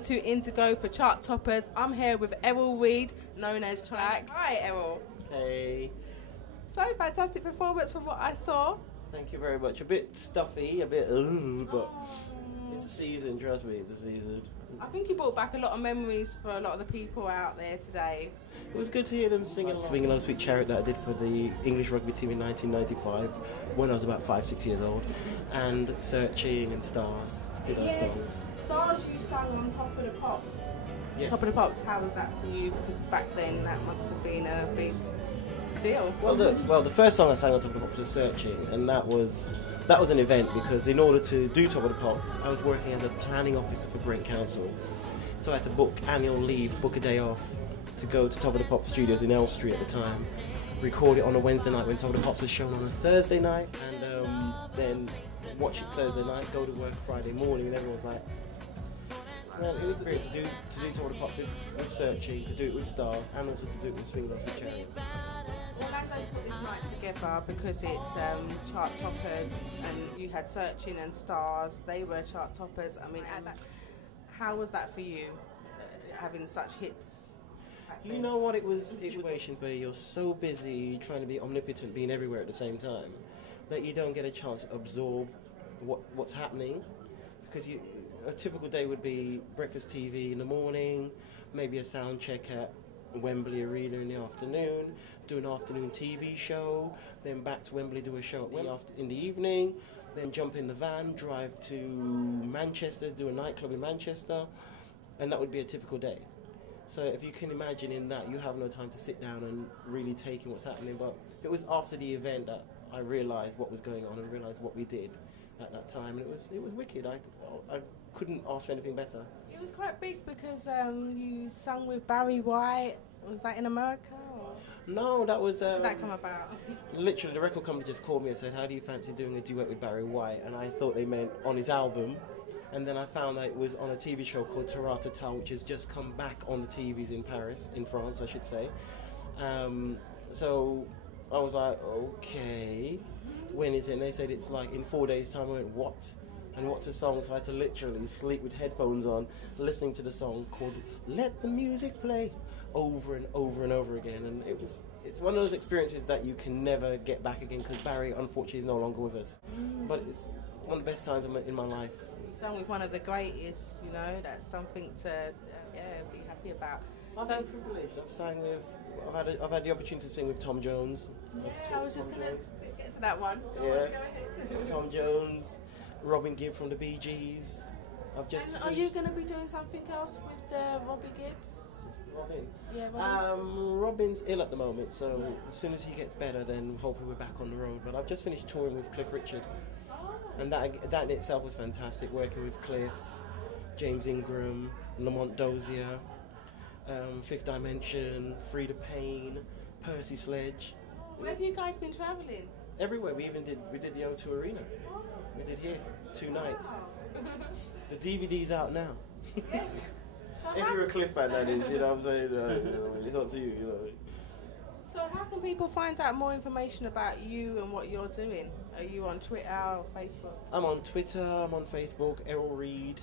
02indigo for Chart Toppers. I'm here with Errol Reed, known as Track. Hi, Errol. Hey. So fantastic performance from what I saw. Thank you very much. A bit stuffy, a bit but it's the season, trust me, it's the season. I think you brought back a lot of memories for a lot of the people out there today. It was good to hear them singing Swinging Love Sweet Chariot that I did for the English rugby team in 1995 when I was about 5-6 years old, and Searching and Stars did those songs. Stars you sang on Top of the Pops. Yes. Top of the Pops, how was that for you? Because back then that must have been a big deal. Well, the first song I sang on Top of the Pops was Searching, and that was an event because in order to do Top of the Pops, I was working as a planning officer for Brent Council, so I had to book annual leave, book a day off to go to Top of the Pops studios in L Street at the time, record it on a Wednesday night when Top of the Pops was shown on a Thursday night, and then watch it Thursday night, go to work Friday morning, and everyone was like, well, it was a bit to do Top of the Pops with Searching, to do it with Stars, and also to do it with Swing Love Sweet Chariot. Well, let's put this night together because it's Chart Toppers, and you had Searching and Stars. They were Chart Toppers. I mean, how was that for you, having such hits? You know what, it was situations where you're so busy trying to be omnipotent, being everywhere at the same time, that you don't get a chance to absorb what's happening, because a typical day would be breakfast TV in the morning, maybe a sound check at Wembley Arena in the afternoon, do an afternoon TV show, then back to Wembley, do a show in the evening, then jump in the van, drive to Manchester, do a nightclub in Manchester, and that would be a typical day. So if you can imagine in that, you have no time to sit down and really take in what's happening. But it was after the event that I realised what was going on and realised what we did at that time, and it was wicked. I couldn't ask for anything better. It was quite big because you sung with Barry White. Was that in America? Or? No, that was... How did that come about? Literally, the record company just called me and said, how do you fancy doing a duet with Barry White? And I thought they meant on his album. And then I found that it was on a TV show called NatalieTaylor, which has just come back on the TVs in Paris, in France, I should say. So I was like, okay, when is it? And they said it's like in 4 days' time. I went, what? And what's the song? So I had to literally sleep with headphones on, listening to the song called Let the Music Play over and over and over again. And it's one of those experiences that you can never get back again, because Barry, unfortunately, is no longer with us. But it's one of the best times in my life. You sung with one of the greatest, you know, that's something to be happy about. I've been privileged. I've had the opportunity to sing with Tom Jones. Yeah, I was just going to get to that one. Yeah, go ahead. Tom Jones, Robin Gibb from the Bee Gees. And are you going to be doing something else with the Robbie Gibbs? Robin? Yeah, Robin. Robin's ill at the moment, so as soon as he gets better, then hopefully we're back on the road. But I've just finished touring with Cliff Richard. And that in itself was fantastic, working with Cliff, James Ingram, Lamont Dozier, Fifth Dimension, Frida Payne, Percy Sledge. Where have you guys been travelling? Everywhere. We did the O2 Arena. We did here, 2 nights. The DVD's out now. Yes. So if you're a Cliff fan, that is, you know what I'm saying? It's up to you, you know. So how can people find out more information about you and what you're doing? Are you on Twitter or Facebook? I'm on Twitter, I'm on Facebook, Errol Reed.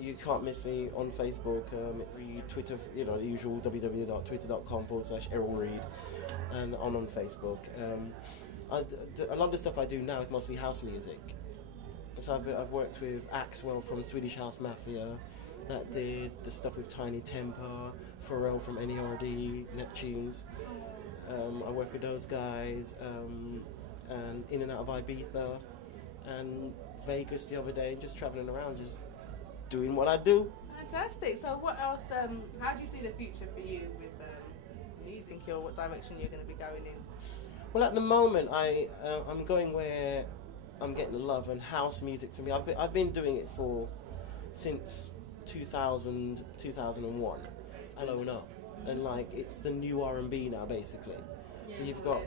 You can't miss me on Facebook. It's Twitter, you know, the usual www.twitter.com/Errol Reed. And I'm on Facebook. A lot of the stuff I do now is mostly house music. So I've worked with Axwell from Swedish House Mafia, that did the stuff with Tiny Temper, Pharrell from NERD, Neptunes. I work with those guys, and in and out of Ibiza and Vegas the other day, just travelling around, just doing what I do. Fantastic. So what else, how do you see the future for you with music, or what direction you're going to be going in? Well, at the moment, I'm going where I'm getting the love, and house music for me, I've been doing it since 2000, 2001, and own up. And like it's the new R&B now, basically. Yeah, you've got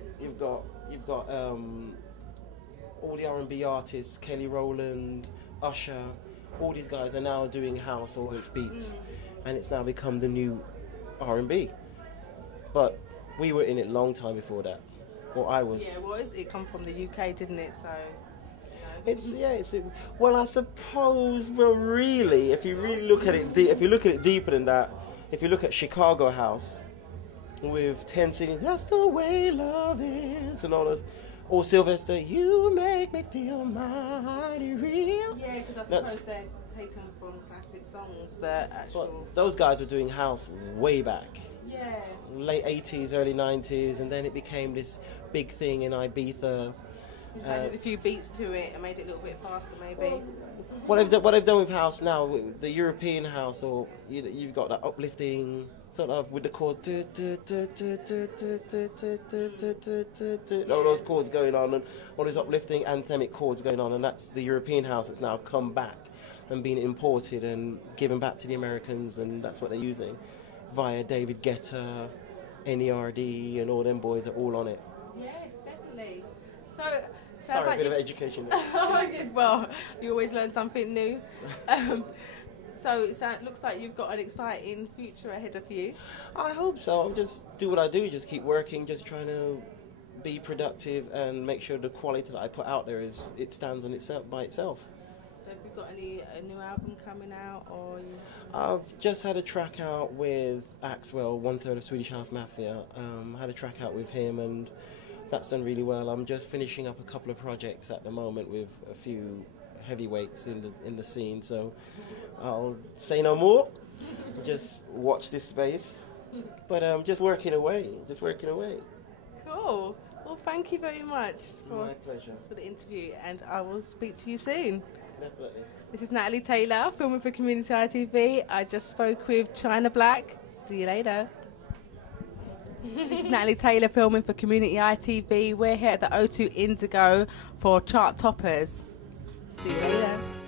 all the R&B artists, Kelly Rowland, Usher, all these guys are now doing house or beats, and it's now become the new R&B. But we were in it a long time before that. Well, I was. Yeah, well, it come from the UK, didn't it? So. Well, I suppose. Well, really, if you really look at it, if you look at it deeper than that, if you look at Chicago House with 10 singing, "That's the way love is," and all those, or Sylvester, "You make me feel mighty real." Yeah, because I suppose they're taken from classic songs. The actual. Those guys were doing house way back. Yeah. Late 80s, early 90s, and then it became this big thing in Ibiza. Just added a few beats to it and made it a little bit faster, maybe. What they've done with house now, the European house, or you've got that uplifting sort of with the chords, all those chords going on, and all these uplifting anthemic chords going on, and that's the European house that's now come back and been imported and given back to the Americans, and that's what they're using via David Guetta, NERD, and all them boys are all on it. Yes, definitely. So, sorry, like a bit of education. Well, you always learn something new. So it looks like you've got an exciting future ahead of you. I hope so. I'll just do what I do, just keep working, just trying to be productive and make sure the quality that I put out there stands on itself by itself. Have you got a new album coming out, or? I've just had a track out with Axwell, 1/3 of Swedish House Mafia. Had a track out with him, and that's done really well. I'm just finishing up a couple of projects at the moment with a few heavyweights in the scene, so I'll say no more. Just watch this space. But just working away. Cool. Well, thank you very much for the interview, and I will speak to you soon. Definitely. This is Natalie Taylor, filming for Community ITV. I just spoke with China Black. See you later. This is Natalie Taylor, filming for Community ITV. We're here at the 02indigo for Chart Toppers. See you later.